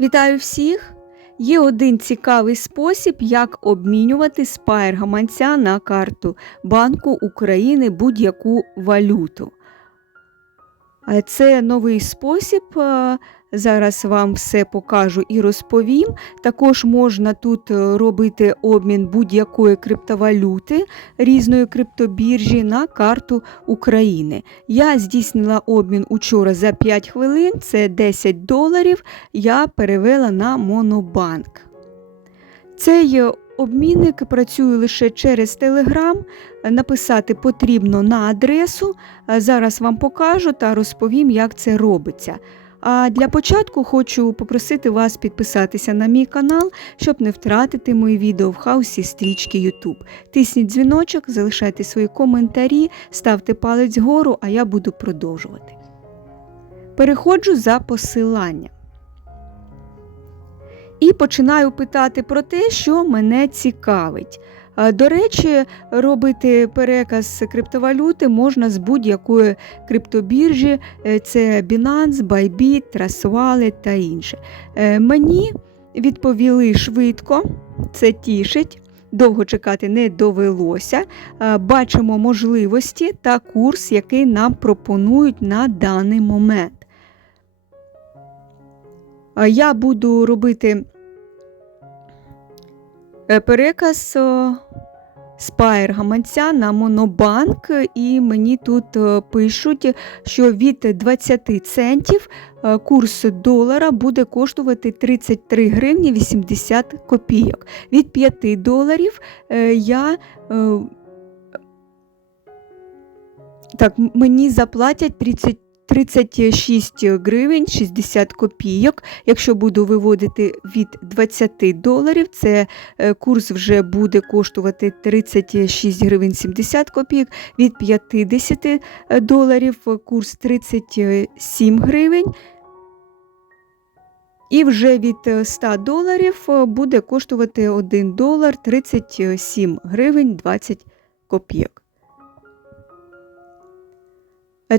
Вітаю всіх! Є один цікавий спосіб, як обмінювати з гаманця на карту Банку України будь-яку валюту. Це новий спосіб. е, Зараз вам все покажу і розповім. Також можна тут е, робити обмін будь-якої криптовалюти різної криптобіржі на карту України. Я здійснила обмін учора за 5 хвилин, це 10 доларів. Я перевела на Монобанк. Цей обмінник працює лише через Telegram. Написати потрібно на адресу. Зараз вам покажу та розповім, як це робиться. А для початку хочу попросити вас підписатися на мій канал, щоб не втратити мої відео в хаосі стрічки YouTube. Тисніть дзвіночок, залишайте свої коментарі, ставте палець вгору, а я буду продовжувати. Переходжу за посилання. Починаю питати про те, що мене цікавить. До речі, робити переказ криптовалюти можна з будь-якої криптобіржі, Е, це Binance, Bybit, Trust Wallet та інше. Е, Мені відповіли швидко, це тішить. Довго чекати не довелося. Е, Бачимо можливості та курс, який нам пропонують на даний момент. Е, Я буду робити е, переказ о, з гаманця на Монобанк, і мені тут е, пишуть, що від 20 центів е, курс долара буде коштувати 33 гривні 80 копійок. Від 5 доларів е, я е, так, мені заплатять 30 36 гривень 60 копійок. Якщо буду виводити від 20 доларів, це е, курс вже буде коштувати 36 гривень 70 копійок, від 50 доларів е, курс 37 гривень. І вже від е, 100 доларів е, буде коштувати 1 долар 37 гривень 20 копійок.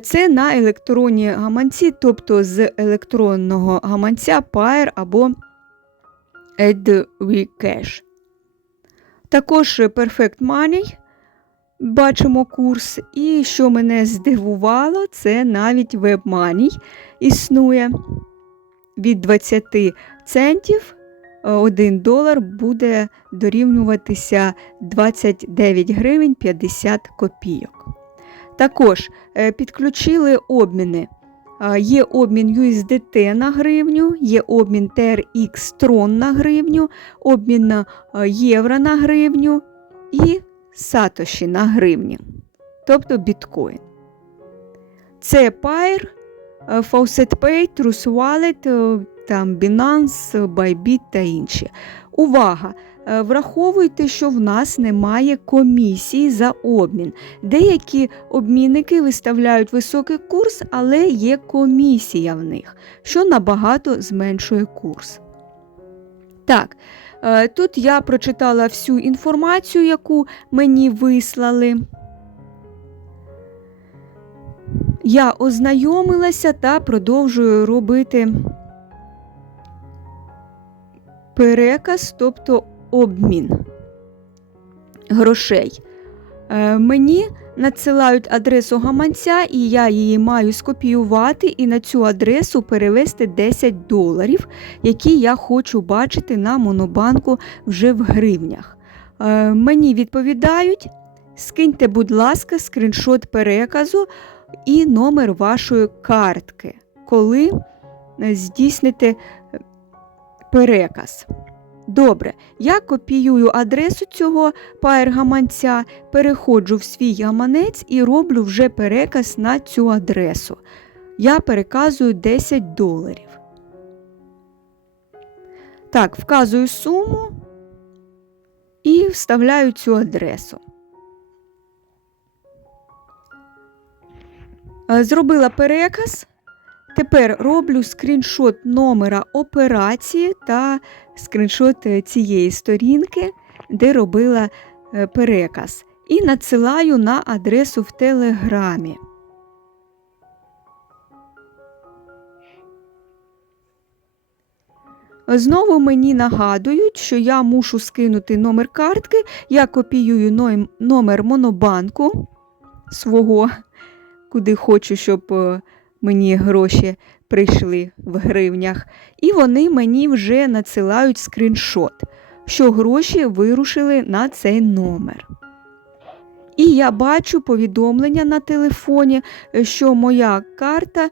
Це на електронні гаманці, тобто з електронного гаманця Pair або AdWeCash. Також Perfect Money бачимо курс. І що мене здивувало, це навіть WebMoney існує від 20 центів. 1 долар буде дорівнюватися 29 гривень 50 копійок. Також е, підключили обміни. Є обмін USDT на гривню, є обмін TRX Tron на гривню, обмін на е, євро на гривню і сатоші на гривні, тобто біткоін. Це Pair, е, FaucetPay, Trust Wallet, там Binance, Bybit та інші. Увага! Е, Враховуйте, що в нас немає комісії за обмін. Деякі обмінники виставляють високий курс, але є комісія в них, що набагато зменшує курс. Так, е, тут я прочитала всю інформацію, яку мені вислали. Я ознайомилася та продовжую робити переказ, тобто обмін грошей. Е, Мені надсилають адресу гаманця, і я її маю скопіювати і на цю адресу перевести 10 доларів, які я хочу бачити на монобанку вже в гривнях. Е, Мені відповідають: скиньте, будь ласка, скріншот переказу і номер вашої картки, коли е, здійсните переказ. Добре, я копіюю адресу цього паєр-гаманця, переходжу в свій гаманець і роблю вже переказ на цю адресу. Я переказую 10 доларів. Так, вказую суму і вставляю цю адресу. Зробила переказ. Тепер роблю скріншот номера операції та скріншот е, цієї сторінки, де робила е, переказ, і надсилаю на адресу в Телеграмі. Знову мені нагадують, що я мушу скинути номер картки, я копіюю номер монобанку свого, куди хочу, щоб е, мені гроші прийшли в гривнях. І вони мені вже надсилають скріншот, що гроші вирушили на цей номер. І я бачу повідомлення на телефоні, е, що моя карта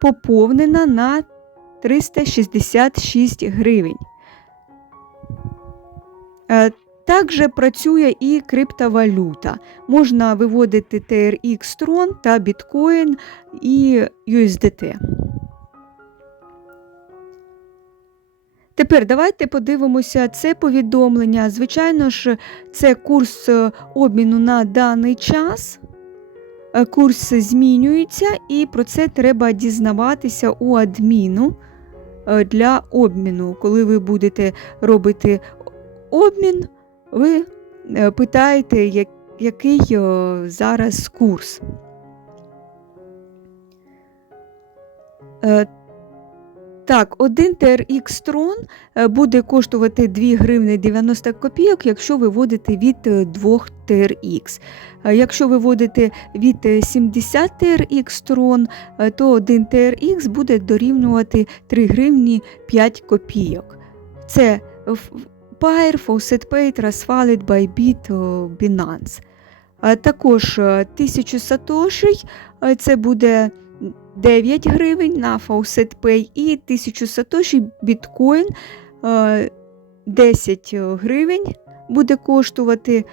поповнена на 366 гривень. Також працює і криптовалюта. Можна виводити TRX Tron та Bitcoin і USDT. Тепер давайте подивимося це повідомлення. Звичайно ж, це курс е, обміну на даний час. Е, Курс змінюється, і про це треба дізнаватися у адміну е, для обміну. Коли ви будете робити обмін, ви е, питаєте, який зараз курс. Е, Так, один TRX Tron е, буде коштувати 2 гривни 90 копійок, якщо виводите від 2 TRX. Якщо виводите від е, 70 TRX Tron, то 1 TRX буде дорівнювати 3 гривні 5 копійок. Це Pair, FaucetPay, Trustwallet, Bybit, Binance. Також е, 1000 сатошей е, це буде 9 гривень на FaucetPay і 1000 сатошей біткоін е, 10 гривень буде коштувати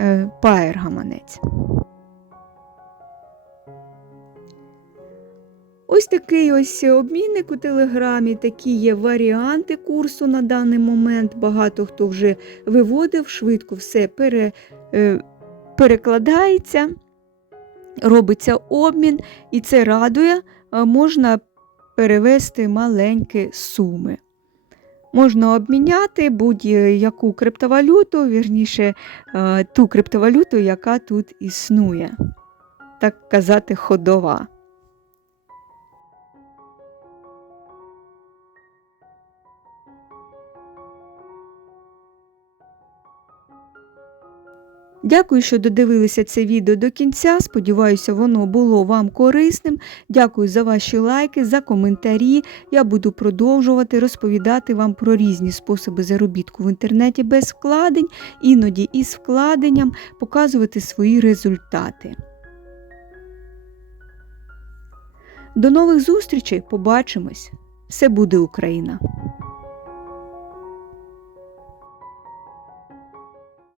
е, Pair гаманець. Ось такий ось обмінник у Телеграмі, такі є варіанти курсу на даний момент. Багато хто вже виводив, швидко все пере, е, перекладається, робиться обмін, і це радує, е, можна перевести маленькі суми. Можна обміняти будь-яку криптовалюту, вірніше, е, ту криптовалюту, яка тут існує. Так казати, ходова. Дякую, що додивилися це відео до кінця. Сподіваюся, воно було вам корисним. Дякую за ваші лайки, за коментарі. Я буду продовжувати розповідати вам про різні способи заробітку в інтернеті без вкладень, іноді із вкладенням, показувати свої результати. До нових зустрічей! Побачимось! Все буде Україна!